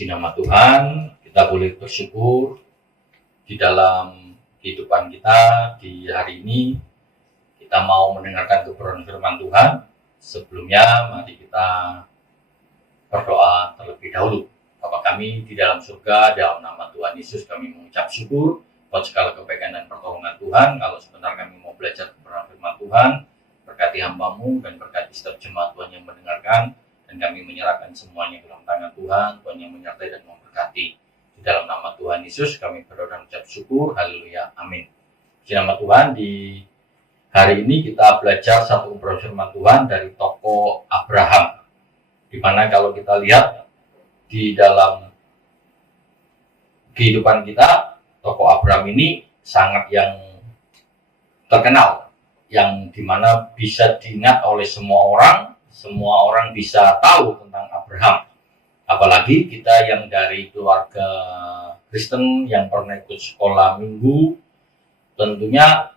Puji nama Tuhan, kita boleh bersyukur di dalam kehidupan kita di hari ini. Kita mau mendengarkan kebenaran firman Tuhan. Sebelumnya, mari kita berdoa terlebih dahulu. Bapa kami di dalam surga, dalam nama Tuhan Yesus kami mengucap syukur buat segala kebaikan dan pertolongan Tuhan. Kalau sebentar kami mau belajar kebenaran firman Tuhan, berkati hamba-Mu dan berkati setiap jemaat Tuhan yang mendengarkan. Dan kami menyerahkan semuanya ke dalam tangan Tuhan, Tuhan yang menyertai dan memberkati. Di dalam nama Tuhan Yesus kami berdoa dan ucap syukur, haleluya, amin. Di nama Tuhan, di hari ini kita belajar satu kebenaran firman Tuhan dari tokoh Abraham. Di mana kalau kita lihat di dalam kehidupan kita, tokoh Abraham ini sangat yang terkenal, yang dimana bisa diingat oleh semua orang bisa tahu tentang Abraham. Apalagi kita yang dari keluarga Kristen yang pernah ikut sekolah minggu, tentunya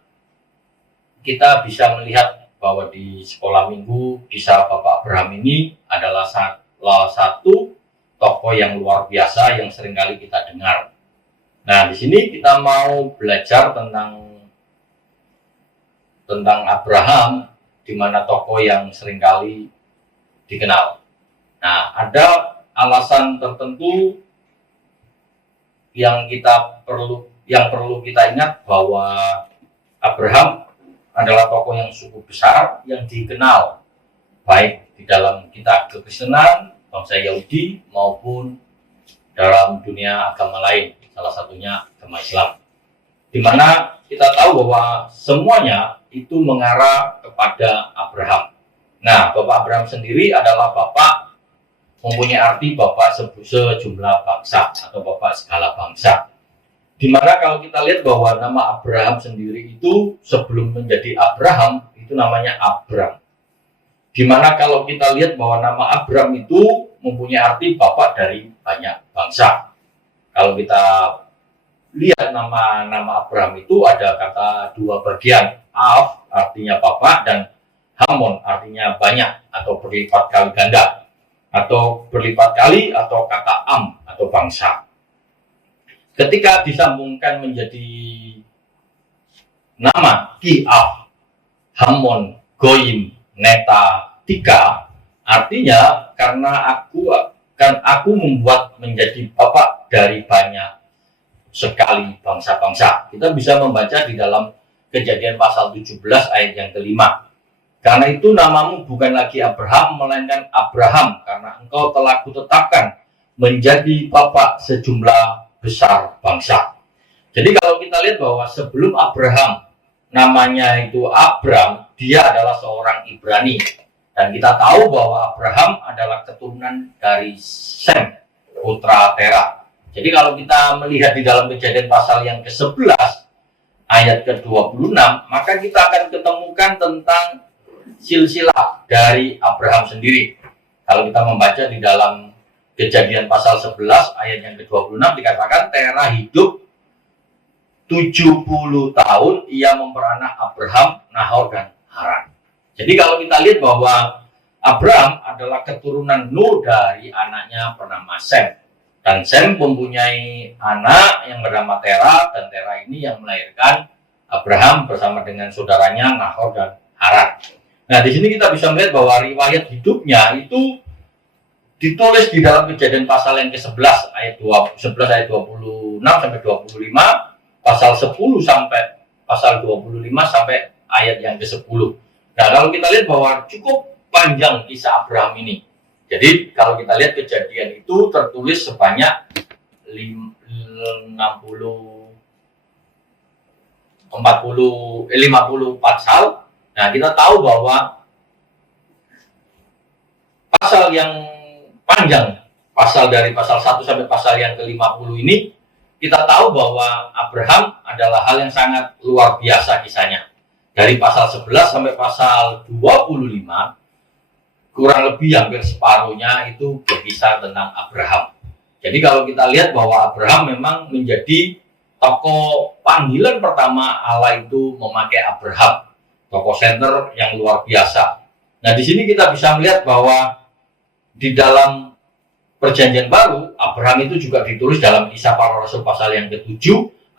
kita bisa melihat bahwa di sekolah minggu kisah Bapak Abraham ini adalah salah satu tokoh yang luar biasa yang seringkali kita dengar. Nah, di sini kita mau belajar tentang Abraham, di mana tokoh yang seringkali dikenal. Nah, ada alasan tertentu yang perlu kita ingat bahwa Abraham adalah tokoh yang cukup besar yang dikenal baik di dalam kitab kekristenan bangsa Yahudi maupun dalam dunia agama lain, salah satunya agama Islam. Di mana kita tahu bahwa semuanya itu mengarah kepada Abraham. Nah, Bapak Abraham sendiri adalah Bapak, mempunyai arti Bapak sejumlah bangsa atau Bapak segala bangsa. Di mana kalau kita lihat bahwa nama Abraham sendiri itu sebelum menjadi Abraham itu namanya Abram. Di mana kalau kita lihat bahwa nama Abram itu mempunyai arti Bapak dari banyak bangsa. Kalau kita lihat nama Abraham itu ada kata dua bagian, Av artinya Bapak dan Hamon artinya banyak atau berlipat kali ganda atau berlipat kali atau kata Am atau bangsa. Ketika disambungkan menjadi nama Ki-Av, Hamon, Goyim, Neta, Tika, artinya karena aku membuat menjadi Bapak dari banyak sekali bangsa-bangsa. Kita bisa membaca di dalam Kejadian pasal 17 ayat yang kelima. Karena itu namamu bukan lagi Abraham, melainkan Abraham, karena engkau telah kutetapkan menjadi Bapak sejumlah besar bangsa. Jadi kalau kita lihat bahwa sebelum Abraham namanya itu Abram, dia adalah seorang Ibrani. Dan kita tahu bahwa Abraham adalah keturunan dari Sem, putra Terah. Jadi kalau kita melihat di dalam Kejadian pasal yang ke-11 ayat ke-26, maka kita akan ketemukan tentang silsilah dari Abraham sendiri. Kalau kita membaca di dalam Kejadian pasal 11 ayat yang ke-26 dikatakan Terah hidup 70 tahun, ia memperanak Abraham, Nahor dan Haran. Jadi kalau kita lihat bahwa Abraham adalah keturunan Nur dari anaknya bernama Sem. Dan Sem mempunyai anak yang bernama Terah, dan Terah ini yang melahirkan Abraham bersama dengan saudaranya Nahor dan Haran. Nah, di sini kita bisa melihat bahwa riwayat hidupnya itu ditulis di dalam Kejadian pasal yang ke-11 ayat 26 sampai 25, pasal 10 sampai pasal 25 sampai ayat yang ke-10. Nah, kalau kita lihat bahwa cukup panjang kisah Abraham ini. Jadi kalau kita lihat Kejadian itu tertulis sebanyak 54 pasal. Nah, kita tahu bahwa pasal yang panjang, pasal dari pasal 1 sampai pasal yang ke-50 ini, kita tahu bahwa Abraham adalah hal yang sangat luar biasa kisahnya. Dari pasal 11 sampai pasal 25, kurang lebih hampir separuhnya itu berkisah tentang Abraham. Jadi kalau kita lihat bahwa Abraham memang menjadi tokoh panggilan pertama Allah itu memakai Abraham, tokoh senter yang luar biasa. Nah, di sini kita bisa melihat bahwa di dalam Perjanjian Baru, Abraham itu juga ditulis dalam Kisah Para Rasul pasal yang ke-7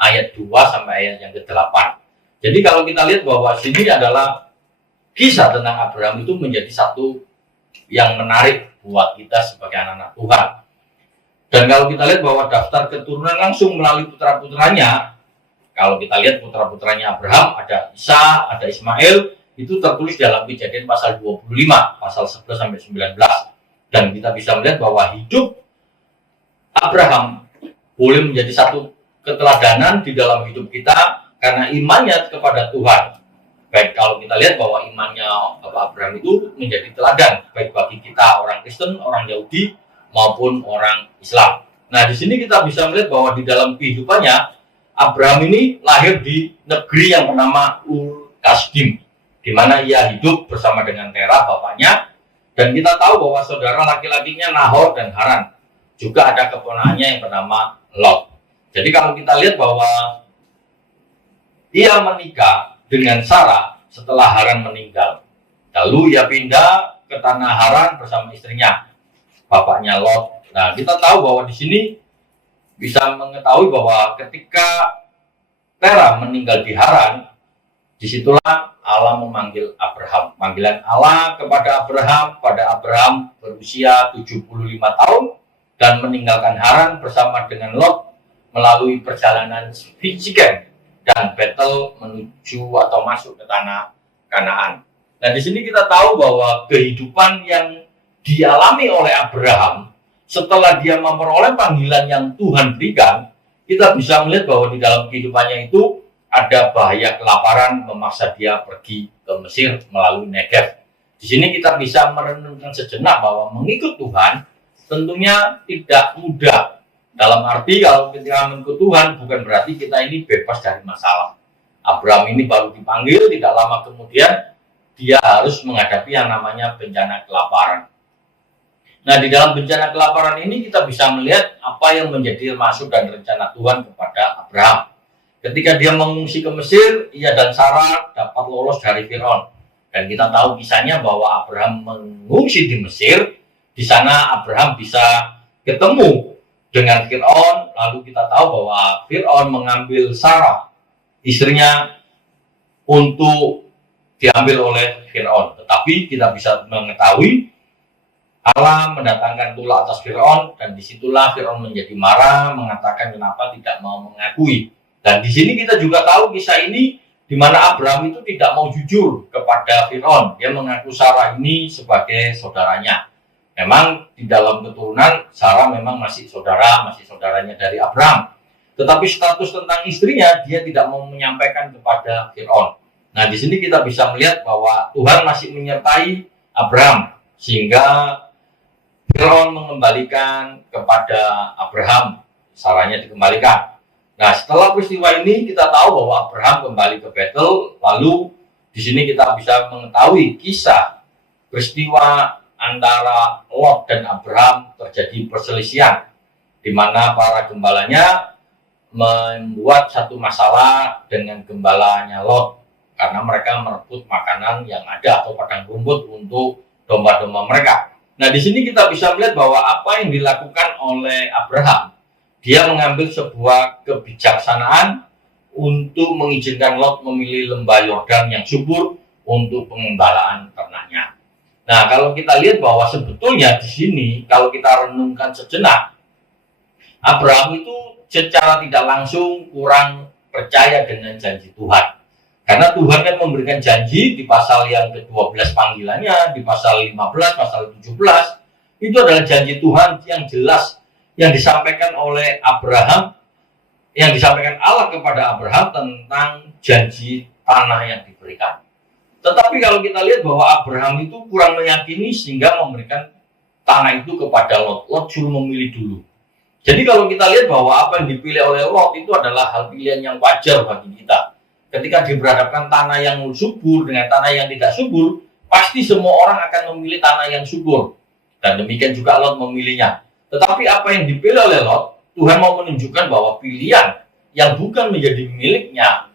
ayat 2 sampai ayat yang ke-8. Jadi kalau kita lihat bahwa sini adalah kisah tentang Abraham itu menjadi satu yang menarik buat kita sebagai anak-anak Tuhan. Dan kalau kita lihat bahwa daftar keturunan langsung melalui putra-putranya, kalau kita lihat putra-putranya Abraham, ada Isa, ada Ismail, itu tertulis dalam Kejadian pasal 25, pasal 11 sampai 19. Dan kita bisa melihat bahwa hidup Abraham boleh menjadi satu keteladanan di dalam hidup kita karena imannya kepada Tuhan. Baik kalau kita lihat bahwa imannya Bapak Abraham itu menjadi teladan baik bagi kita orang Kristen, orang Yahudi maupun orang Islam. Nah, di sini kita bisa melihat bahwa di dalam kehidupannya Abraham ini lahir di negeri yang bernama Ur Kasdim, di mana ia hidup bersama dengan Terah bapaknya. Dan kita tahu bahwa saudara laki-lakinya Nahor dan Haran. Juga ada keponakannya yang bernama Lot. Jadi kalau kita lihat bahwa ia menikah dengan Sarah setelah Haran meninggal. Lalu ia pindah ke tanah Haran bersama istrinya, bapaknya Lot. Nah, kita tahu bahwa di sini bisa mengetahui bahwa ketika Terah meninggal di Haran, disitulah Allah memanggil Abraham. Panggilan Allah kepada Abraham pada Abraham berusia 75 tahun dan meninggalkan Haran bersama dengan Lot melalui perjalanan Sikem dan Betel menuju atau masuk ke tanah Kanaan. Dan di sini kita tahu bahwa kehidupan yang dialami oleh Abraham setelah dia memperoleh panggilan yang Tuhan berikan, kita bisa melihat bahwa di dalam kehidupannya itu ada bahaya kelaparan memaksa dia pergi ke Mesir melalui Negev. Di sini kita bisa merenungkan sejenak bahwa mengikut Tuhan tentunya tidak mudah. Dalam arti kalau kita mengikut Tuhan bukan berarti kita ini bebas dari masalah. Abraham ini baru dipanggil, tidak lama kemudian dia harus menghadapi yang namanya bencana kelaparan. Nah, di dalam bencana kelaparan ini kita bisa melihat apa yang menjadi maksud dan rencana Tuhan kepada Abraham. Ketika dia mengungsi ke Mesir, ia dan Sarah dapat lolos dari Firaun. Dan kita tahu kisahnya bahwa Abraham mengungsi di Mesir. Di sana Abraham bisa ketemu dengan Firaun. Lalu kita tahu bahwa Firaun mengambil Sarah, istrinya, untuk diambil oleh Firaun. Tetapi kita bisa mengetahui Allah mendatangkan tulah atas Firaun, dan disitulah Firaun menjadi marah, mengatakan kenapa tidak mau mengakui. Dan di sini kita juga tahu kisah ini di mana Abraham itu tidak mau jujur kepada Firaun. Dia mengaku Sarah ini sebagai saudaranya. Memang di dalam keturunan Sarah memang masih saudaranya dari Abraham. Tetapi status tentang istrinya dia tidak mau menyampaikan kepada Firaun. Nah, di sini kita bisa melihat bahwa Tuhan masih menyertai Abraham sehingga Firaun mengembalikan kepada Abraham, Sarahnya dikembalikan. Nah, setelah peristiwa ini kita tahu bahwa Abraham kembali ke Betel. Lalu di sini kita bisa mengetahui kisah peristiwa antara Lot dan Abraham terjadi perselisihan, di mana para gembalanya membuat satu masalah dengan gembalanya Lot karena mereka merebut makanan yang ada atau padang rumput untuk domba-domba mereka. Nah, di sini kita bisa melihat bahwa apa yang dilakukan oleh Abraham, dia mengambil sebuah kebijaksanaan untuk mengizinkan Lot memilih lembah Yordan yang subur untuk pengembalaan ternaknya. Nah, kalau kita lihat bahwa sebetulnya di sini, kalau kita renungkan sejenak, Abraham itu secara tidak langsung kurang percaya dengan janji Tuhan. Karena Tuhan kan memberikan janji di pasal yang ke-12 panggilannya, di pasal 15, pasal 17, itu adalah janji Tuhan yang jelas, yang disampaikan oleh Abraham, yang disampaikan Allah kepada Abraham tentang janji tanah yang diberikan. Tetapi kalau kita lihat bahwa Abraham itu kurang meyakini sehingga memberikan tanah itu kepada Lot. Lot suruh memilih dulu. Jadi kalau kita lihat bahwa apa yang dipilih oleh Lot itu adalah hal pilihan yang wajar bagi kita. Ketika diberhadapkan tanah yang subur dengan tanah yang tidak subur, pasti semua orang akan memilih tanah yang subur. Dan demikian juga Lot memilihnya. Tetapi apa yang dipilih oleh Lot, Tuhan mau menunjukkan bahwa pilihan yang bukan menjadi miliknya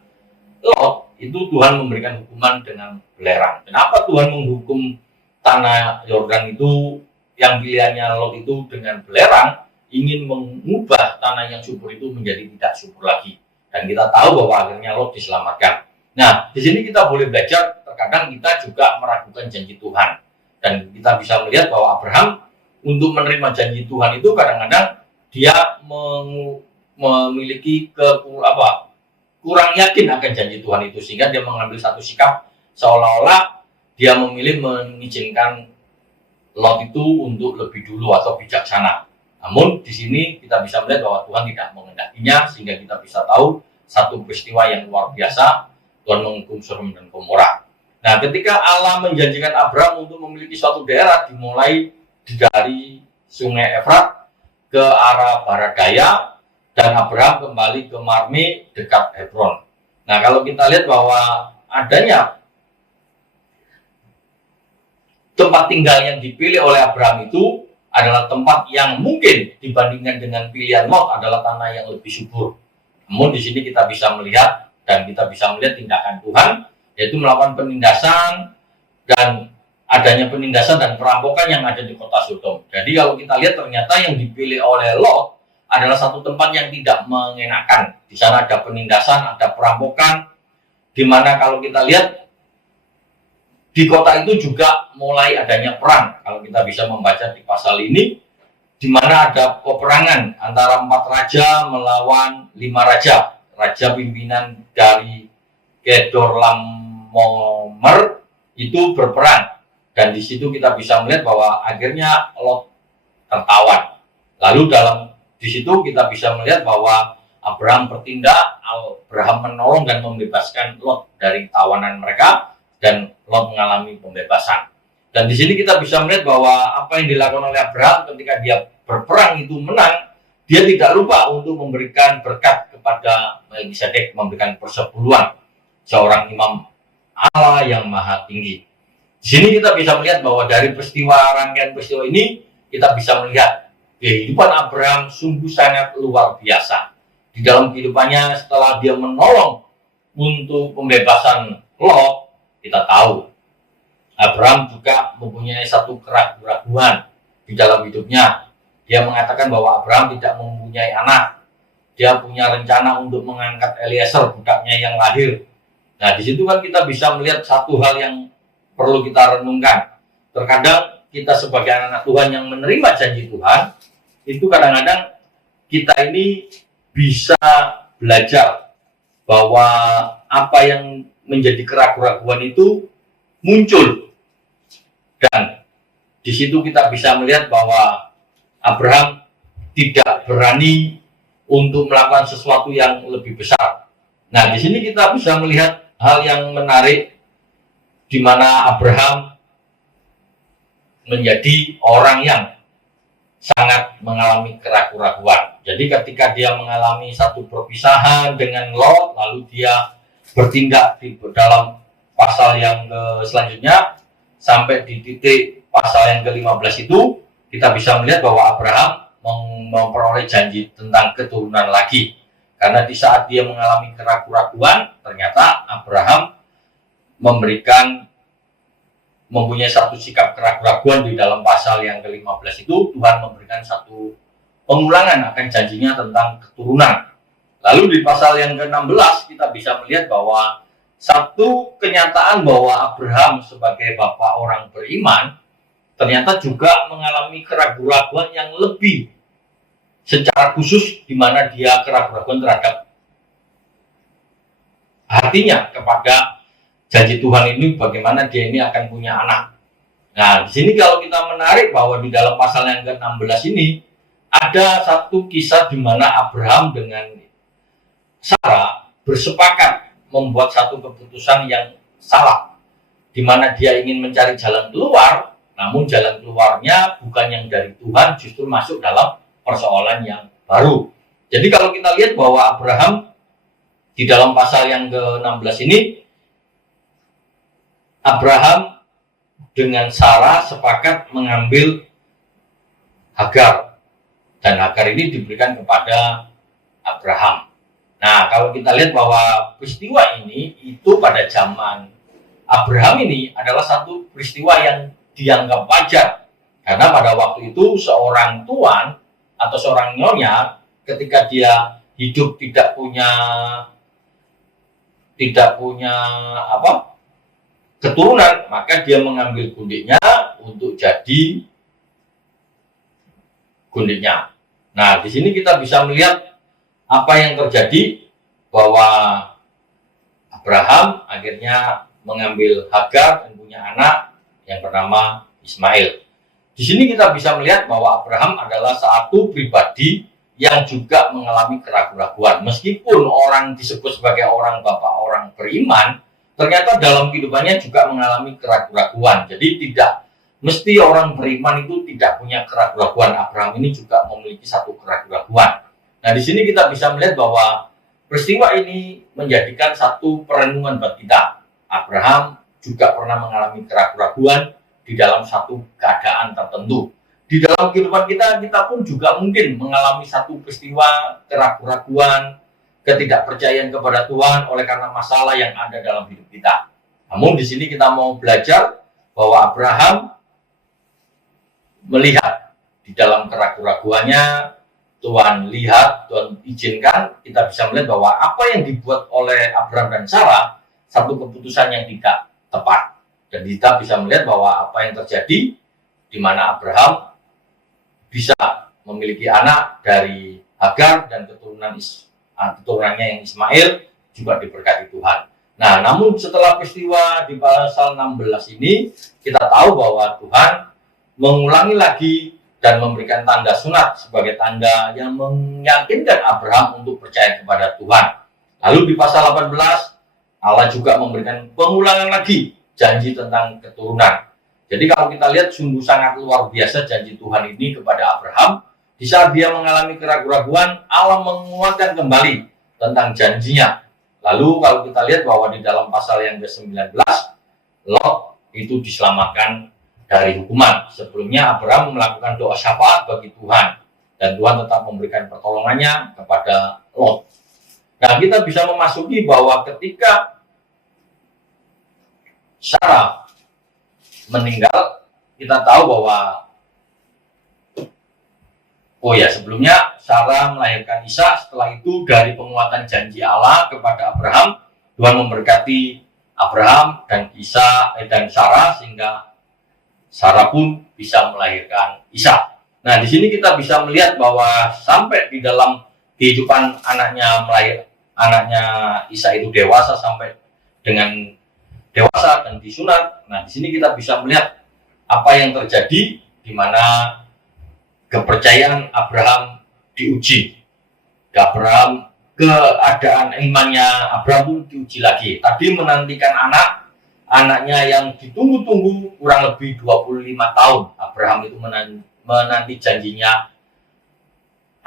Lot, itu Tuhan memberikan hukuman dengan belerang. Kenapa Tuhan menghukum tanah Yordan itu yang pilihannya Lot itu dengan belerang ingin mengubah tanah yang subur itu menjadi tidak subur lagi. Dan kita tahu bahwa akhirnya Lot diselamatkan. Nah, di sini kita boleh belajar, terkadang kita juga meragukan janji Tuhan. Dan kita bisa melihat bahwa Abraham untuk menerima janji Tuhan itu kadang-kadang dia memiliki kurang yakin akan janji Tuhan itu, sehingga dia mengambil satu sikap seolah-olah dia memilih mengizinkan Lot itu untuk lebih dulu atau bijaksana. Namun di sini kita bisa melihat bahwa Tuhan tidak menghendakinya, sehingga kita bisa tahu satu peristiwa yang luar biasa, Tuhan menghukum Sodom dan Gomora. Nah, ketika Allah menjanjikan Abraham untuk memiliki suatu daerah, dimulai dari Sungai Efrat ke arah barat daya, dan Abraham kembali ke Mamre dekat Hebron. Nah, kalau kita lihat bahwa adanya tempat tinggal yang dipilih oleh Abraham itu adalah tempat yang mungkin dibandingkan dengan pilihan Lot adalah tanah yang lebih subur. Namun di sini kita bisa melihat dan kita bisa melihat tindakan Tuhan, yaitu melakukan penindasan dan adanya penindasan dan perampokan yang ada di kota Sodom. Jadi kalau kita lihat ternyata yang dipilih oleh Lot adalah satu tempat yang tidak mengenakan. Di sana ada penindasan, ada perampokan, di mana kalau kita lihat di kota itu juga mulai adanya perang. Kalau kita bisa membaca di pasal ini, di mana ada peperangan antara 4 raja melawan 5 raja. Raja pimpinan dari Kedorlaomer itu berperang, dan di situ kita bisa melihat bahwa akhirnya Lot tertawan. Lalu di situ kita bisa melihat bahwa Abraham bertindak, Abraham menolong dan membebaskan Lot dari tawanan mereka, dan Lot mengalami pembebasan. Dan di sini kita bisa melihat bahwa apa yang dilakukan oleh Abraham ketika dia berperang itu menang, dia tidak lupa untuk memberikan berkat kepada Melkisedek, memberikan persepuluhan, seorang imam Allah yang maha tinggi. Di sini kita bisa melihat bahwa dari rangkaian peristiwa ini kita bisa melihat kehidupan Abraham sungguh sangat luar biasa. Di dalam kehidupannya setelah dia menolong untuk pembebasan Lot, kita tahu Abraham juga mempunyai satu keraguan di dalam hidupnya. Dia mengatakan bahwa Abraham tidak mempunyai anak. Dia punya rencana untuk mengangkat Eliezer, budaknya yang lahir. Nah, di situ kan kita bisa melihat satu hal yang perlu kita renungkan. Terkadang kita sebagai anak Tuhan yang menerima janji Tuhan, itu kadang-kadang kita ini bisa belajar bahwa apa yang menjadi keraguan itu muncul. Dan di situ kita bisa melihat bahwa Abraham tidak berani untuk melakukan sesuatu yang lebih besar. Nah, di sini kita bisa melihat hal yang menarik, di mana Abraham menjadi orang yang sangat mengalami keraguan. Jadi ketika dia mengalami satu perpisahan dengan Lot, lalu dia bertindak di dalam pasal yang selanjutnya, sampai di titik pasal yang ke-15 itu, kita bisa melihat bahwa Abraham memperoleh janji tentang keturunan lagi. Karena di saat dia mengalami keraguan, ternyata Abraham mempunyai satu sikap keraguan di dalam pasal yang ke-15 itu. Tuhan memberikan satu pengulangan akan janjinya tentang keturunan. Lalu di pasal yang ke-16 kita bisa melihat bahwa satu kenyataan bahwa Abraham sebagai bapak orang beriman ternyata juga mengalami keraguan yang lebih secara khusus, di mana dia keraguan terhadap hatinya kepada janji Tuhan ini, bagaimana dia ini akan punya anak. Nah, di sini kalau kita menarik bahwa di dalam pasal yang ke-16 ini ada satu kisah di mana Abraham dengan Sarah bersepakat membuat satu keputusan yang salah, di mana dia ingin mencari jalan keluar, namun jalan keluarnya bukan yang dari Tuhan, justru masuk dalam persoalan yang baru. Jadi kalau kita lihat bahwa Abraham di dalam pasal yang ke-16 ini, Abraham dengan Sarah sepakat mengambil Hagar, dan Hagar ini diberikan kepada Abraham. Nah, kalau kita lihat bahwa peristiwa ini itu pada zaman Abraham ini adalah satu peristiwa yang dianggap wajar, Karena pada waktu itu seorang tuan atau seorang nyonya ketika dia hidup tidak punya keturunan, maka dia mengambil gundiknya untuk jadi gundiknya. Nah, di sini kita bisa melihat apa yang terjadi, bahwa Abraham akhirnya mengambil Hagar dan punya anak yang bernama Ismail. Di sini kita bisa melihat bahwa Abraham adalah satu pribadi yang juga mengalami keraguan-raguan. Meskipun orang disebut sebagai orang bapak orang beriman, ternyata dalam kehidupannya juga mengalami keraguan-raguan. Jadi tidak mesti orang beriman itu tidak punya keraguan-raguan. Abraham ini juga memiliki satu keraguan-raguan. Nah, di sini kita bisa melihat bahwa peristiwa ini menjadikan satu perenungan buat kita. Abraham juga pernah mengalami keraguan-raguan di dalam satu keadaan tertentu. Di dalam kehidupan kita pun juga mungkin mengalami satu peristiwa keraguan-raguan, ketidakpercayaan kepada Tuhan oleh karena masalah yang ada dalam hidup kita. Namun di sini kita mau belajar bahwa Abraham melihat di dalam keraguan-raguannya, Tuhan lihat, Tuhan izinkan, kita bisa melihat bahwa apa yang dibuat oleh Abraham dan Sarah satu keputusan yang tidak tepat. Dan kita bisa melihat bahwa apa yang terjadi di mana Abraham bisa memiliki anak dari Hagar dan keturunannya yang Ismail juga diberkati Tuhan. Nah, namun setelah peristiwa di pasal 16 ini, kita tahu bahwa Tuhan mengulangi lagi dan memberikan tanda sunat sebagai tanda yang meyakinkan Abraham untuk percaya kepada Tuhan. Lalu di pasal 18, Allah juga memberikan pengulangan lagi janji tentang keturunan. Jadi kalau kita lihat sungguh sangat luar biasa janji Tuhan ini kepada Abraham. Di saat dia mengalami keraguan-raguan, Allah menguatkan kembali tentang janjinya. Lalu kalau kita lihat bahwa di dalam pasal yang ke-19, Lot itu diselamatkan dari hukuman. Sebelumnya Abraham melakukan doa syafaat bagi Tuhan, dan Tuhan tetap memberikan pertolongannya kepada Lot. Nah, kita bisa memasuki bahwa ketika Sarah meninggal, kita tahu bahwa sebelumnya Sarah melahirkan Ishak. Setelah itu dari penguatan janji Allah kepada Abraham, Tuhan memberkati Abraham dan Ishak dan Sarah sehingga Sarah pun bisa melahirkan Ishak. Nah, di sini kita bisa melihat bahwa sampai di dalam kehidupan anaknya Ishak itu dewasa sampai dengan dewasa dan disunat. Nah, di sini kita bisa melihat apa yang terjadi di mana kepercayaan Abraham diuji. Keadaan imannya Abraham pun diuji lagi. Tadi menantikan anaknya yang ditunggu-tunggu kurang lebih 25 tahun. Abraham itu menanti janjinya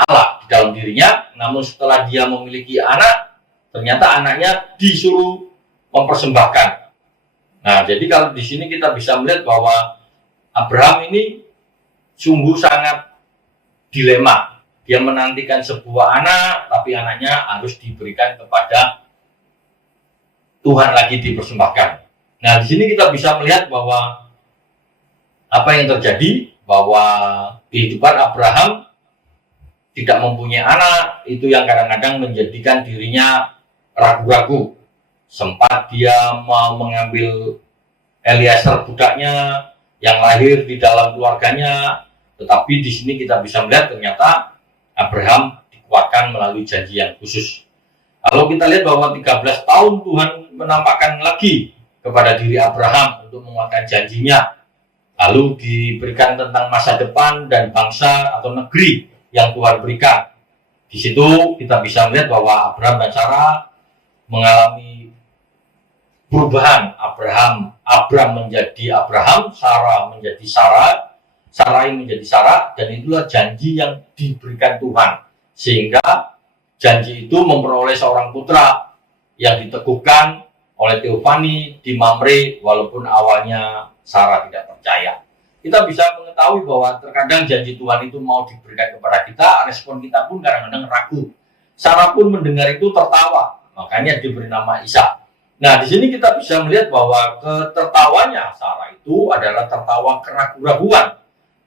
Allah di dalam dirinya. Namun setelah dia memiliki anak, ternyata anaknya disuruh mempersembahkan. Nah, jadi kalau di sini kita bisa melihat bahwa Abraham ini sungguh sangat dilema. Dia menantikan sebuah anak, tapi anaknya harus diberikan kepada Tuhan lagi dipersembahkan. Nah, di sini kita bisa melihat bahwa apa yang terjadi, bahwa kehidupan Abraham tidak mempunyai anak, itu yang kadang-kadang menjadikan dirinya ragu-ragu. Sempat dia mau mengambil Eliezer budaknya yang lahir di dalam keluarganya, tetapi di sini kita bisa melihat ternyata Abraham dikuatkan melalui janji yang khusus. Lalu kita lihat bahwa 13 tahun Tuhan menampakkan lagi kepada diri Abraham untuk menguatkan janjinya. Lalu diberikan tentang masa depan dan bangsa atau negeri yang Tuhan berikan. Di situ kita bisa melihat bahwa Abraham dan Sarah mengalami perubahan. Abraham menjadi Abraham, Sarah menjadi Sarah, Sarai menjadi Sarah, dan itulah janji yang diberikan Tuhan. Sehingga janji itu memperoleh seorang putra yang diteguhkan oleh Teofani di Mamre, walaupun awalnya Sarah tidak percaya. Kita bisa mengetahui bahwa terkadang janji Tuhan itu mau diberikan kepada kita, respon kita pun kadang-kadang ragu. Sarah pun mendengar itu tertawa, makanya diberi nama Ishak. Nah, di sini kita bisa melihat bahwa ketertawanya Sarah itu adalah tertawa keraguan-raguan.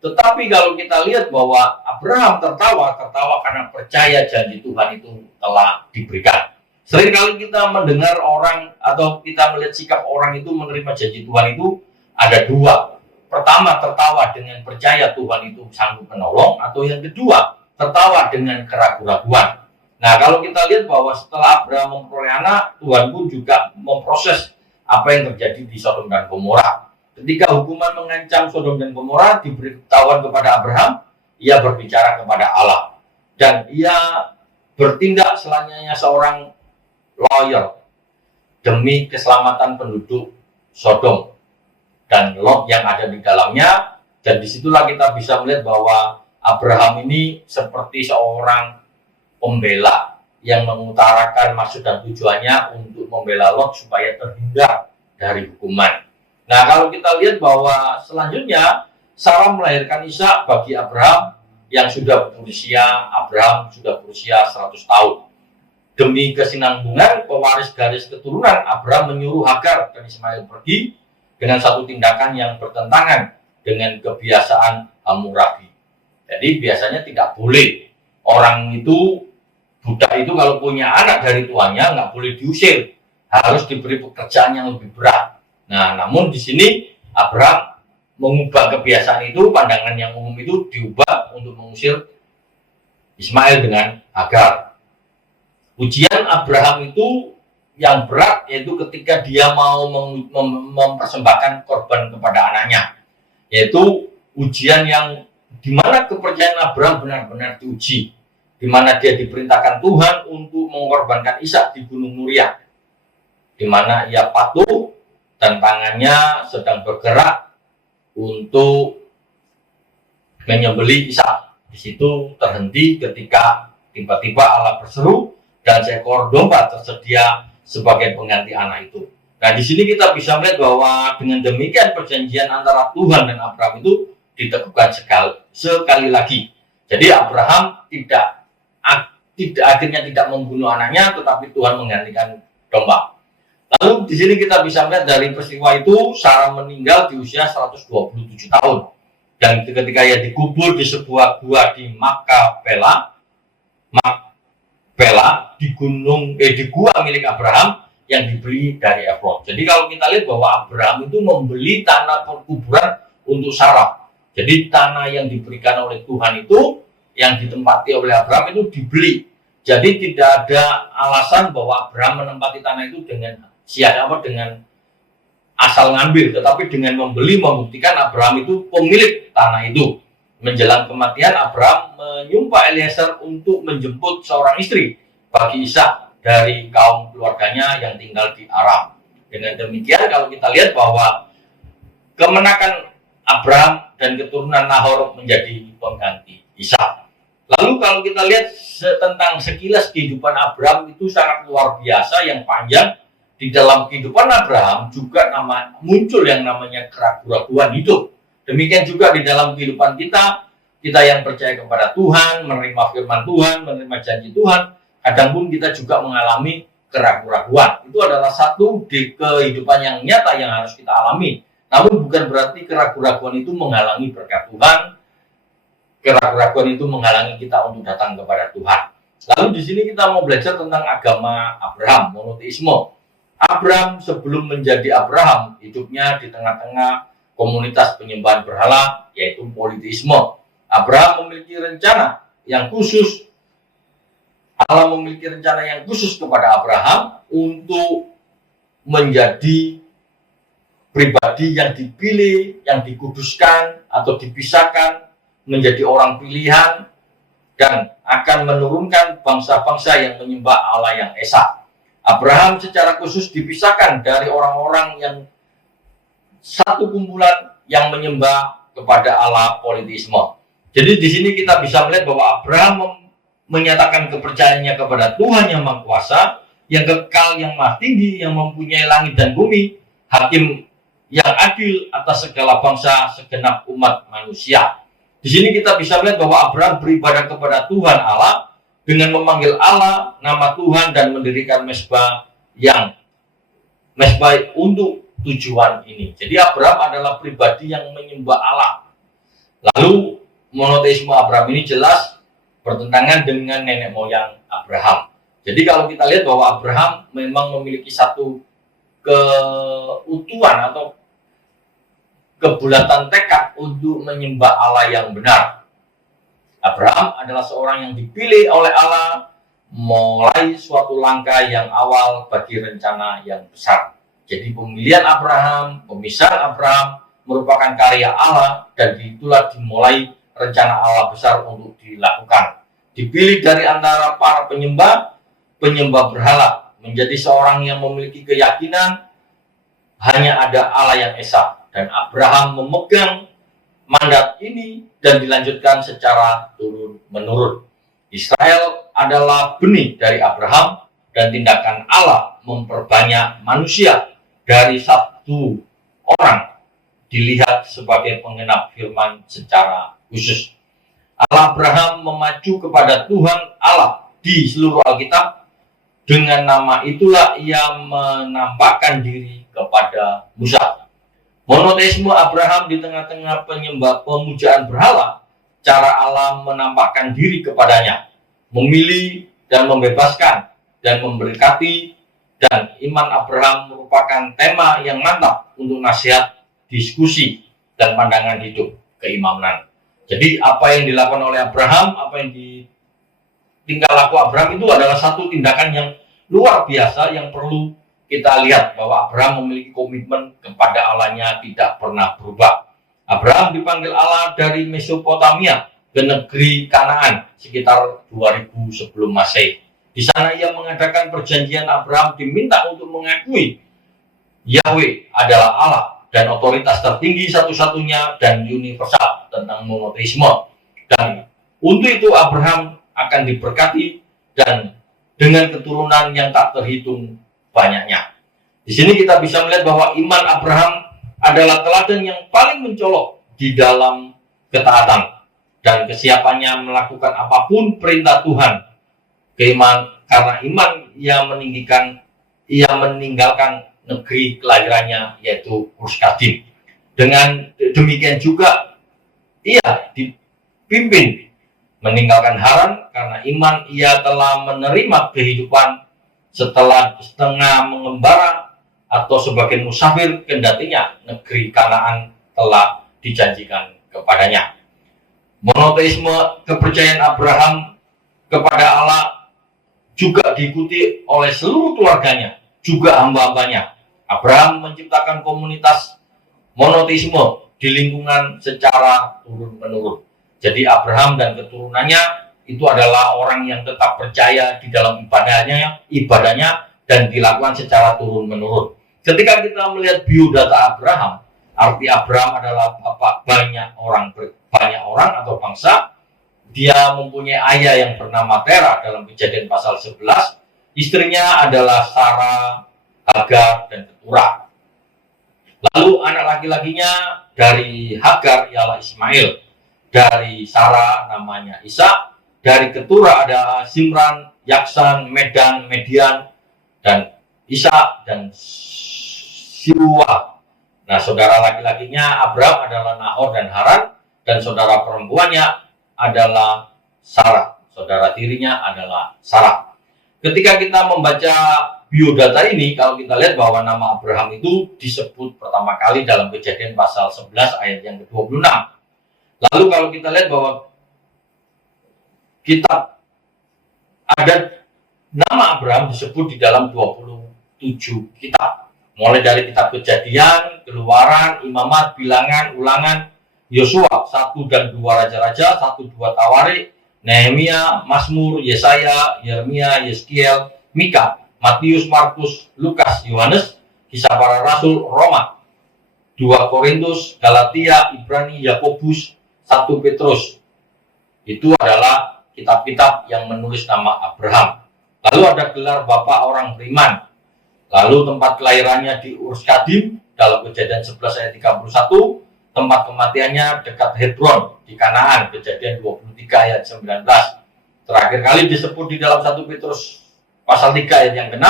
Tetapi kalau kita lihat bahwa Abraham tertawa karena percaya janji Tuhan itu telah diberikan. Seringkali kita mendengar orang atau kita melihat sikap orang itu menerima janji Tuhan itu ada dua. Pertama, tertawa dengan percaya Tuhan itu sanggup menolong, atau yang kedua, tertawa dengan keraguan-raguan. Nah, kalau kita lihat bahwa setelah Abraham memperoleh anak, Tuhan pun juga memproses apa yang terjadi di Sodom dan Gomora. Ketika hukuman mengancam Sodom dan Gomora, diberitahuan kepada Abraham, ia berbicara kepada Allah. Dan ia bertindak selayaknya seorang lawyer demi keselamatan penduduk Sodom dan Lot yang ada di dalamnya. Dan disitulah kita bisa melihat bahwa Abraham ini seperti seorang pembela yang mengutarakan maksud dan tujuannya untuk membela Lot supaya terhindar dari hukuman. Nah, kalau kita lihat bahwa selanjutnya Sarah melahirkan Ishak bagi Abraham yang sudah berusia 100 tahun. Demi kesinambungan pewaris garis keturunan, Abraham menyuruh Hagar dan Ismail pergi dengan satu tindakan yang bertentangan dengan kebiasaan Hammurabi. Jadi biasanya tidak boleh orang itu, budak itu kalau punya anak dari tuannya nggak boleh diusir, harus diberi pekerjaan yang lebih berat. Nah, namun di sini Abraham mengubah kebiasaan itu, pandangan yang umum itu diubah untuk mengusir Ismail dengan Hagar. Ujian Abraham itu yang berat yaitu ketika dia mau mempersembahkan korban kepada anaknya, yaitu ujian yang dimana kepercayaan Abraham benar-benar diuji, dimana dia diperintahkan Tuhan untuk mengorbankan Ishak di Gunung Moria, dimana ia patuh dan tangannya sedang bergerak untuk menyembelih Ishak. Di situ terhenti ketika tiba-tiba Allah berseru dan seekor domba tersedia sebagai pengganti anak itu. Nah, di sini kita bisa melihat bahwa dengan demikian perjanjian antara Tuhan dan Abraham itu diteguhkan sekali lagi. Jadi Abraham akhirnya tidak membunuh anaknya, tetapi Tuhan menggantikan domba. Lalu di sini kita bisa melihat dari peristiwa itu Sarah meninggal di usia 127 tahun. Dan ketika ia dikubur di sebuah gua di Makpela di gua milik Abraham yang dibeli dari Efron. Jadi kalau kita lihat bahwa Abraham itu membeli tanah perkuburan untuk Sarah. Jadi tanah yang diberikan oleh Tuhan itu yang ditempati oleh Abraham itu dibeli. Jadi tidak ada alasan bahwa Abraham menempati tanah itu dengan dengan asal ngambil, tetapi dengan membeli membuktikan Abraham itu pemilik tanah itu. Menjelang kematian, Abraham menyumpah Eliezer untuk menjemput seorang istri bagi Ishak dari kaum keluarganya yang tinggal di Aram. Dengan demikian, kalau kita lihat bahwa kemenakan Abraham dan keturunan Nahor menjadi pengganti Ishak. Lalu kalau kita lihat tentang sekilas kehidupan Abraham itu sangat luar biasa, yang panjang. Di dalam kehidupan Abraham juga muncul yang namanya keraguan-raguan hidup. Demikian juga di dalam kehidupan kita yang percaya kepada Tuhan, menerima firman Tuhan, menerima janji Tuhan, kadang pun kita juga mengalami keraguan-raguan. Itu adalah satu di kehidupan yang nyata yang harus kita alami. Namun bukan berarti keraguan-raguan itu menghalangi berkat Tuhan, keraguan-raguan itu menghalangi kita untuk datang kepada Tuhan. Lalu di sini kita mau belajar tentang agama Abraham, monoteisme. Abraham sebelum menjadi Abraham, hidupnya di tengah-tengah komunitas penyembahan berhala, yaitu politeisme. Abraham memiliki rencana yang khusus. Allah memiliki rencana yang khusus kepada Abraham untuk menjadi pribadi yang dipilih, yang dikuduskan atau dipisahkan, menjadi orang pilihan, dan akan menurunkan bangsa-bangsa yang menyembah Allah yang esa. Abraham secara khusus dipisahkan dari orang-orang yang satu kumpulan yang menyembah kepada Allah politeisme. Jadi di sini kita bisa melihat bahwa Abraham menyatakan kepercayaannya kepada Tuhan yang Maha Kuasa, yang kekal, yang Maha Tinggi, yang mempunyai langit dan bumi, hakim yang adil atas segala bangsa, segenap umat manusia. Di sini kita bisa melihat bahwa Abraham beribadah kepada Tuhan Allah dengan memanggil Allah, nama Tuhan, dan mendirikan mezbah untuk tujuan ini. Jadi Abraham adalah pribadi yang menyembah Allah. Lalu monoteisme Abraham ini jelas bertentangan dengan nenek moyang Abraham. Jadi kalau kita lihat bahwa Abraham memang memiliki satu keutuhan atau kebulatan tekad untuk menyembah Allah yang benar. Abraham adalah seorang yang dipilih oleh Allah mulai suatu langkah yang awal bagi rencana yang besar. Jadi pemilihan Abraham, pemisahan Abraham merupakan karya Allah, dan itulah dimulai rencana Allah besar untuk dilakukan. Dipilih dari antara para penyembah berhala, menjadi seorang yang memiliki keyakinan hanya ada Allah yang esa, dan Abraham memegang mandat ini dan dilanjutkan secara turun-menurun. Israel adalah benih dari Abraham, dan tindakan Allah memperbanyak manusia dari satu orang dilihat sebagai penggenap firman secara khusus. Allah Abraham memacu kepada Tuhan Allah di seluruh Alkitab. Dengan nama itulah ia menampakkan diri kepada Musa. Monoteisme Abraham di tengah-tengah pemujaan berhala, cara Allah menampakkan diri kepadanya, memilih dan membebaskan dan memberkati, dan iman Abraham merupakan tema yang mantap untuk nasihat, diskusi, dan pandangan hidup keimanan. Jadi apa yang dilakukan oleh Abraham, apa yang tingkah laku Abraham itu adalah satu tindakan yang luar biasa yang perlu kita lihat, bahwa Abraham memiliki komitmen kepada Allahnya tidak pernah berubah. Abraham dipanggil Allah dari Mesopotamia ke negeri Kanaan sekitar 2000 sebelum Masehi. Di sana ia mengadakan perjanjian. Abraham diminta untuk mengakui Yahweh adalah Allah dan otoritas tertinggi satu-satunya dan universal tentang monoteisme. Dan untuk itu Abraham akan diberkati dan dengan keturunan yang tak terhitung banyaknya. Di sini kita bisa melihat bahwa iman Abraham adalah teladan yang paling mencolok di dalam ketaatan dan kesiapannya melakukan apapun perintah Tuhan. Karena iman ia meninggalkan negeri kelahirannya, yaitu Urs Kasdim. Dengan demikian juga ia dipimpin meninggalkan Haran karena iman ia telah menerima kehidupan setelah setengah mengembara atau sebagai musafir, kendatinya negeri Kanaan telah dijanjikan kepadanya. Monoteisme kepercayaan Abraham kepada Allah juga diikuti oleh seluruh keluarganya, juga hamba-hambanya. Abraham menciptakan komunitas monoteisme di lingkungan secara turun-menurun. Jadi Abraham dan keturunannya itu adalah orang yang tetap percaya di dalam ibadahnya dan dilakukan secara turun-menurun. Ketika kita melihat biodata Abraham, arti Abraham adalah bapak banyak orang atau bangsa. Dia mempunyai ayah yang bernama Tera dalam Kejadian pasal 11. Istrinya adalah Sarah, Hagar, dan Keturah. Lalu anak laki-lakinya dari Hagar ialah Ismail, dari Sarah namanya Ishak, dari Keturah ada Simran, Yaksan, Medan, Median, dan Ishak dan Siwa. Nah, saudara laki-lakinya Abraham adalah Nahor dan Haran, dan saudara perempuannya adalah Sarah. Saudara tirinya adalah Sarah. Ketika kita membaca biodata ini, kalau kita lihat bahwa nama Abraham itu disebut pertama kali dalam Kejadian pasal 11 ayat yang ke-26. Lalu kalau kita lihat bahwa kitab ada nama Abraham disebut di dalam 27 kitab. Mulai dari kitab Kejadian, Keluaran, Imamat, Bilangan, Ulangan, Yosua, 1 dan 2 Raja-Raja, 1, 2 Tawarik, Nehemia, Mazmur, Yesaya, Yeremia, Yeskiel, Mika, Matius, Markus, Lukas, Yohanes, Kisah Para Rasul, Roma, 2 Korintus, Galatia, Ibrani, Yakobus, 1 Petrus. Itu adalah kitab-kitab yang menulis nama Abraham. Lalu ada gelar Bapak Orang Beriman. Lalu tempat kelahirannya di Urs Kasdim dalam Kejadian 11 ayat 31. Tempat kematiannya dekat Hebron di Kanaan, Kejadian 23 ayat 19. Terakhir kali disebut di dalam 1 Petrus pasal 3 ayat yang ke-6,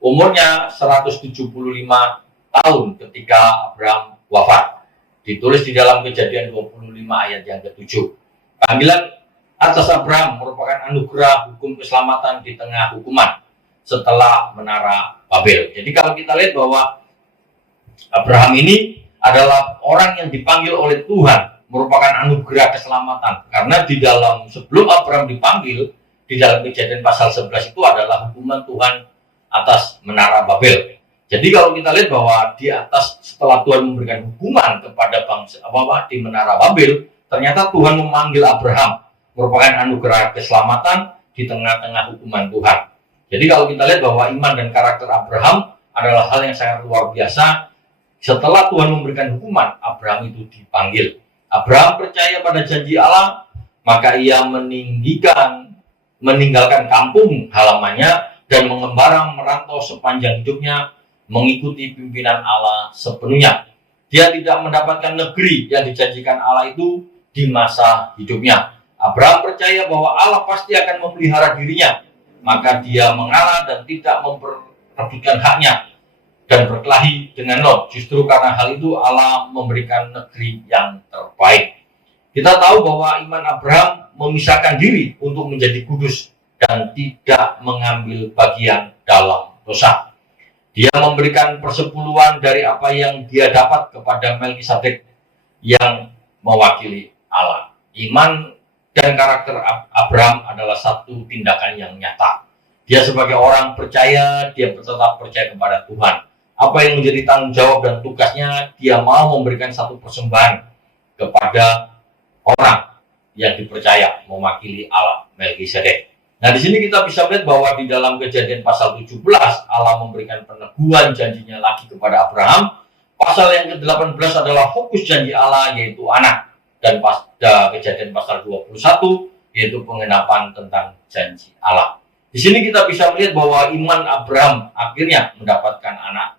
umurnya 175 tahun ketika Abraham wafat. Ditulis di dalam Kejadian 25 ayat yang ke-7. Panggilan atas Abraham merupakan anugerah hukum keselamatan di tengah hukuman setelah menara Babel. Jadi kalau kita lihat bahwa Abraham ini adalah orang yang dipanggil oleh Tuhan, merupakan anugerah keselamatan. Karena di dalam sebelum Abraham dipanggil, di dalam Kejadian pasal 11 itu adalah hukuman Tuhan atas menara Babel. Jadi kalau kita lihat bahwa di atas setelah Tuhan memberikan hukuman kepada bangsa di menara Babel, ternyata Tuhan memanggil Abraham, merupakan anugerah keselamatan di tengah-tengah hukuman Tuhan. Jadi kalau kita lihat bahwa iman dan karakter Abraham adalah hal yang sangat luar biasa. Setelah Tuhan memberikan hukuman, Abraham itu dipanggil. Abraham percaya pada janji Allah, maka ia meninggalkan kampung halamannya dan mengembara merantau sepanjang hidupnya, mengikuti pimpinan Allah sepenuhnya. Dia tidak mendapatkan negeri yang dijanjikan Allah itu di masa hidupnya. Abraham percaya bahwa Allah pasti akan memelihara dirinya, maka dia mengalah dan tidak memperebutkan haknya dan berkelahi dengan Lot. Justru karena hal itu Allah memberikan negeri yang terbaik. Kita tahu bahwa iman Abraham memisahkan diri untuk menjadi kudus dan tidak mengambil bagian dalam dosa. Dia memberikan persepuluhan dari apa yang dia dapat kepada Melkisedek yang mewakili Allah. Iman dan karakter Abraham adalah satu tindakan yang nyata. Dia sebagai orang percaya, dia tetap percaya kepada Tuhan. Apa yang menjadi tanggung jawab dan tugasnya, dia mau memberikan satu persembahan kepada orang yang dipercaya mewakili Allah, Melkisedek. Nah, di sini kita bisa melihat bahwa di dalam Kejadian pasal 17, Allah memberikan peneguhan janjinya lagi kepada Abraham. Pasal yang ke-18 adalah fokus janji Allah, yaitu anak. Dan pada Kejadian pasal 21, yaitu pengenapan tentang janji Allah. Di sini kita bisa melihat bahwa iman Abraham akhirnya mendapatkan anak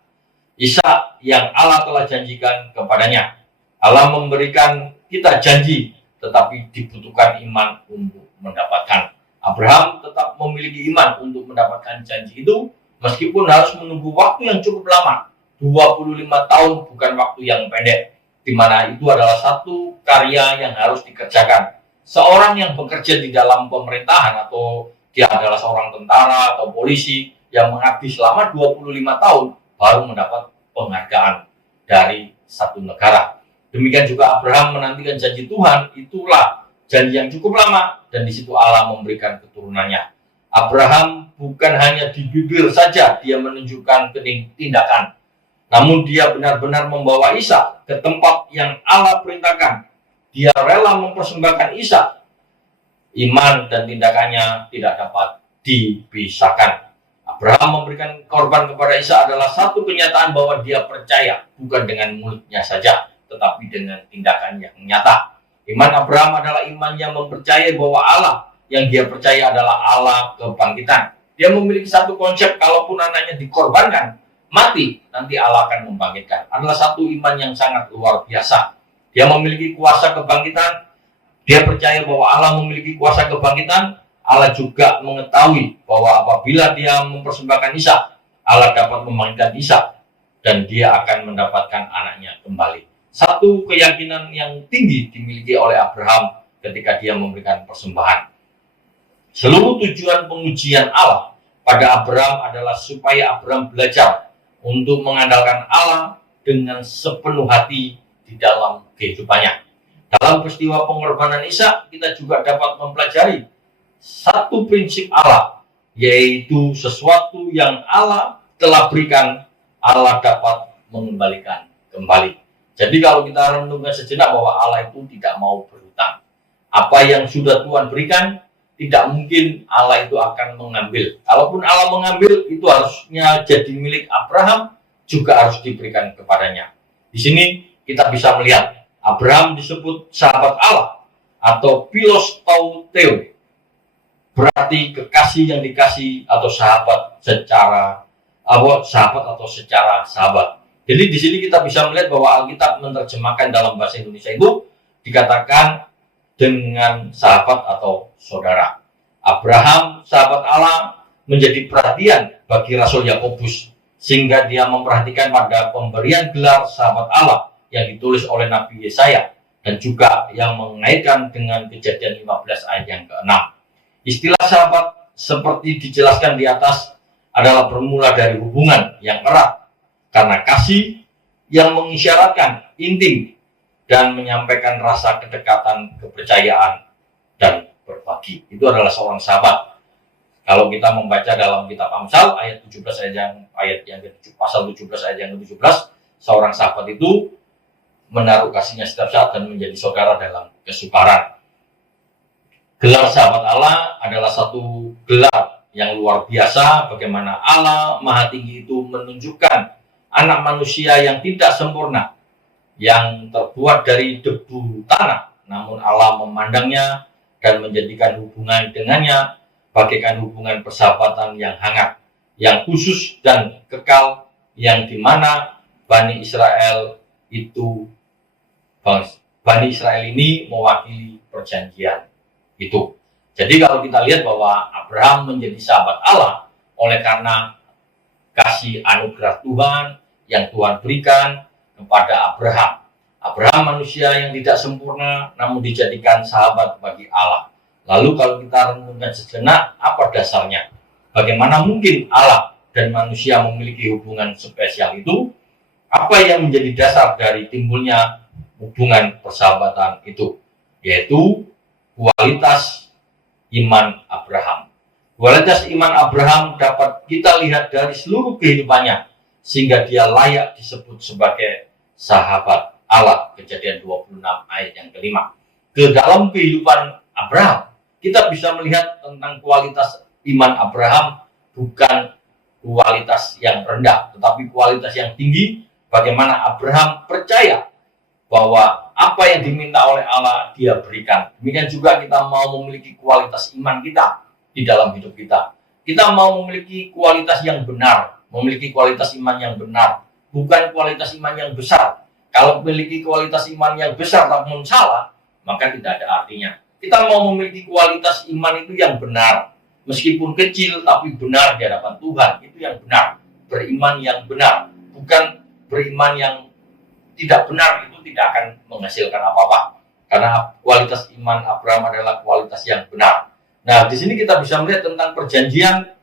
Ishak yang Allah telah janjikan kepadanya. Allah memberikan kita janji, tetapi dibutuhkan iman untuk mendapatkan. Abraham tetap memiliki iman untuk mendapatkan janji itu, meskipun harus menunggu waktu yang cukup lama. 25 tahun bukan waktu yang pendek, di mana itu adalah satu karya yang harus dikerjakan. Seorang yang bekerja di dalam pemerintahan, atau dia adalah seorang tentara atau polisi yang mengabdi selama 25 tahun, baru mendapat penghargaan dari satu negara. Demikian juga Abraham menantikan janji Tuhan, itulah janji yang cukup lama, dan di situ Allah memberikan keturunannya. Abraham bukan hanya di bibir saja dia menunjukkan tindakan, namun dia benar-benar membawa Ishak ke tempat yang Allah perintahkan. Dia rela mempersembahkan Ishak. Iman dan tindakannya tidak dapat dipisahkan. Abraham memberikan korban kepada Ishak adalah satu kenyataan bahwa dia percaya, bukan dengan mulutnya saja, tetapi dengan tindakan yang nyata. Iman Abraham adalah iman yang mempercayai bahwa Allah yang dia percaya adalah Allah kebangkitan. Dia memiliki satu konsep, kalaupun anaknya dikorbankan, mati, nanti Allah akan membangkitkan. Adalah satu iman yang sangat luar biasa. Dia memiliki kuasa kebangkitan. Dia percaya bahwa Allah memiliki kuasa kebangkitan. Allah juga mengetahui bahwa apabila dia mempersembahkan Ishak, Allah dapat membangkitkan Ishak, dan dia akan mendapatkan anaknya kembali. Satu keyakinan yang tinggi dimiliki oleh Abraham ketika dia memberikan persembahan. Seluruh tujuan pengujian Allah pada Abraham adalah supaya Abraham belajar untuk mengandalkan Allah dengan sepenuh hati di dalam kehidupannya. Dalam peristiwa pengorbanan Ishak, kita juga dapat mempelajari satu prinsip Allah, yaitu sesuatu yang Allah telah berikan, Allah dapat mengembalikan kembali. Jadi kalau kita renungkan sejenak bahwa Allah itu tidak mau berhutang. Apa yang sudah Tuhan berikan, tidak mungkin Allah itu akan mengambil. Kalaupun Allah mengambil, itu harusnya jadi milik Abraham, juga harus diberikan kepadanya. Di sini kita bisa melihat Abraham disebut sahabat Allah atau philos tauteo, berarti kekasih yang dikasih atau sahabat secara sahabat. Jadi di sini kita bisa melihat bahwa Alkitab menerjemahkan dalam bahasa Indonesia itu dikatakan dengan sahabat atau saudara. Abraham, sahabat Allah, menjadi perhatian bagi Rasul Yakobus, sehingga dia memperhatikan pada pemberian gelar sahabat Allah yang ditulis oleh Nabi Yesaya dan juga yang mengaitkan dengan Kejadian 15 ayat yang ke-6. Istilah sahabat seperti dijelaskan di atas adalah bermula dari hubungan yang erat karena kasih yang mengisyaratkan intim dan menyampaikan rasa kedekatan, kepercayaan, dan berbagi. Itu adalah seorang sahabat. Kalau kita membaca dalam kitab Amsal ayat 17 ayat yang pasal 17 ayat yang ke-17, seorang sahabat itu menaruh kasihnya setiap saat dan menjadi saudara dalam kesukaran. Gelar sahabat Allah adalah satu gelar yang luar biasa, bagaimana Allah Maha Tinggi itu menunjukkan anak manusia yang tidak sempurna, yang terbuat dari debu tanah, namun Allah memandangnya dan menjadikan hubungan dengannya bagaikan hubungan persahabatan yang hangat, yang khusus dan kekal, yang dimana Bani Israel ini mewakili perjanjian itu. Jadi kalau kita lihat bahwa Abraham menjadi sahabat Allah oleh karena kasih anugerah Tuhan yang Tuhan berikan kepada Abraham. Abraham manusia yang tidak sempurna namun dijadikan sahabat bagi Allah. Lalu kalau kita renungkan sejenak, apa dasarnya? Bagaimana mungkin Allah dan manusia memiliki hubungan spesial itu? Apa yang menjadi dasar dari timbulnya hubungan persahabatan itu? Yaitu kualitas iman Abraham. Kualitas iman Abraham dapat kita lihat dari seluruh kehidupannya, sehingga dia layak disebut sebagai sahabat Allah. Kejadian 26 ayat yang kelima. Ke dalam kehidupan Abraham, kita bisa melihat tentang kualitas iman Abraham, bukan kualitas yang rendah, tetapi kualitas yang tinggi. Bagaimana Abraham percaya bahwa apa yang diminta oleh Allah dia berikan. Demikian juga kita mau memiliki kualitas iman kita di dalam hidup kita. Kita mau memiliki kualitas yang benar, memiliki kualitas iman yang benar, bukan kualitas iman yang besar. Kalau memiliki kualitas iman yang besar namun salah, maka tidak ada artinya. Kita mau memiliki kualitas iman itu yang benar, meskipun kecil tapi benar di hadapan Tuhan. Itu yang benar, beriman yang benar, bukan beriman yang tidak benar. Itu tidak akan menghasilkan apa-apa, karena kualitas iman Abraham adalah kualitas yang benar. Nah, di sini kita bisa melihat tentang perjanjian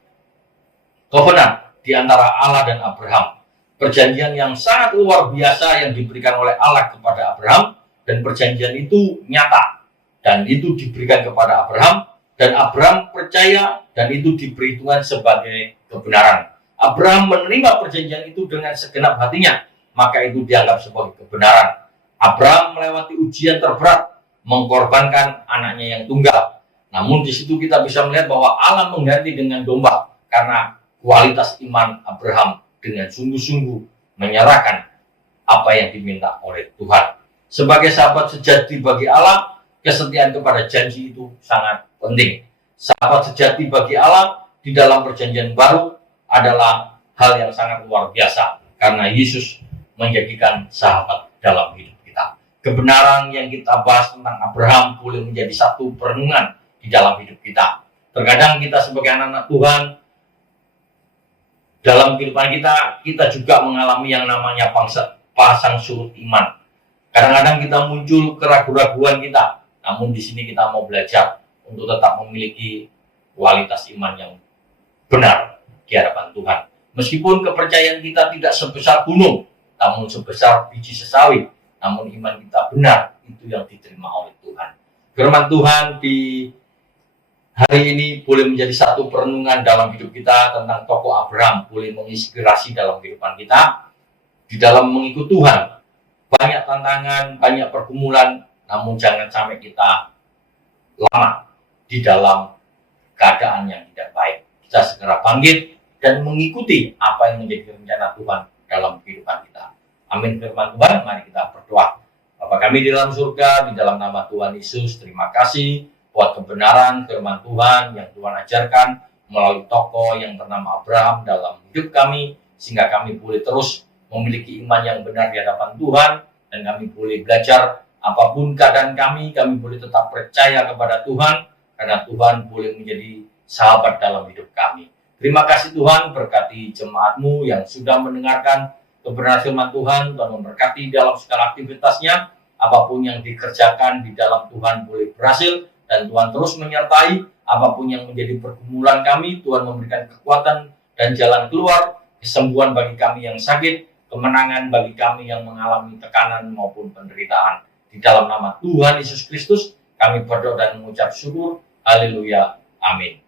covenant di antara Allah dan Abraham. Perjanjian yang sangat luar biasa yang diberikan oleh Allah kepada Abraham, dan perjanjian itu nyata. Dan itu diberikan kepada Abraham, dan Abraham percaya, dan itu diperhitungkan sebagai kebenaran. Abraham menerima perjanjian itu dengan segenap hatinya, maka itu dianggap sebagai kebenaran. Abraham melewati ujian terberat, mengorbankan anaknya yang tunggal. Namun di situ kita bisa melihat bahwa Allah mengganti dengan domba, karena kualitas iman Abraham dengan sungguh-sungguh menyerahkan apa yang diminta oleh Tuhan. Sebagai sahabat sejati bagi Allah, kesetiaan kepada janji itu sangat penting. Sahabat sejati bagi Allah di dalam perjanjian baru adalah hal yang sangat luar biasa, karena Yesus menjadikan sahabat dalam hidup kita. Kebenaran yang kita bahas tentang Abraham boleh menjadi satu perenungan di dalam hidup kita. Terkadang kita sebagai anak-anak Tuhan, dalam kehidupan kita juga mengalami yang namanya pasang surut iman. Kadang-kadang kita muncul keraguan-raguan kita. Namun di sini kita mau belajar untuk tetap memiliki kualitas iman yang benar di hadapan Tuhan. Meskipun kepercayaan kita tidak sebesar gunung, namun sebesar biji sesawi, namun iman kita benar, itu yang diterima oleh Tuhan. Firman Tuhan di hari ini boleh menjadi satu perenungan dalam hidup kita tentang tokoh Abraham, boleh menginspirasi dalam kehidupan kita. Di dalam mengikut Tuhan, banyak tantangan, banyak pergumulan, namun jangan sampai kita lama di dalam keadaan yang tidak baik. Kita segera bangkit dan mengikuti apa yang menjadi rencana Tuhan dalam kehidupan kita. Amin firman Tuhan, mari kita berdoa. Bapa kami di dalam surga, di dalam nama Tuhan Yesus, terima kasih buat kebenaran firman Tuhan yang Tuhan ajarkan melalui tokoh yang bernama Abraham dalam hidup kami, sehingga kami boleh terus memiliki iman yang benar di hadapan Tuhan, dan kami boleh belajar apapun keadaan kami boleh tetap percaya kepada Tuhan, karena Tuhan boleh menjadi sahabat dalam hidup kami. Terima kasih Tuhan, berkati jemaat-Mu yang sudah mendengarkan kebenaran firman Tuhan. Tuhan memberkati dalam segala aktivitasnya, apapun yang dikerjakan di dalam Tuhan boleh berhasil, dan Tuhan terus menyertai apapun yang menjadi pergumulan kami. Tuhan memberikan kekuatan dan jalan keluar, kesembuhan bagi kami yang sakit, kemenangan bagi kami yang mengalami tekanan maupun penderitaan. Di dalam nama Tuhan Yesus Kristus kami berdoa dan mengucap syukur. Haleluya. Amin.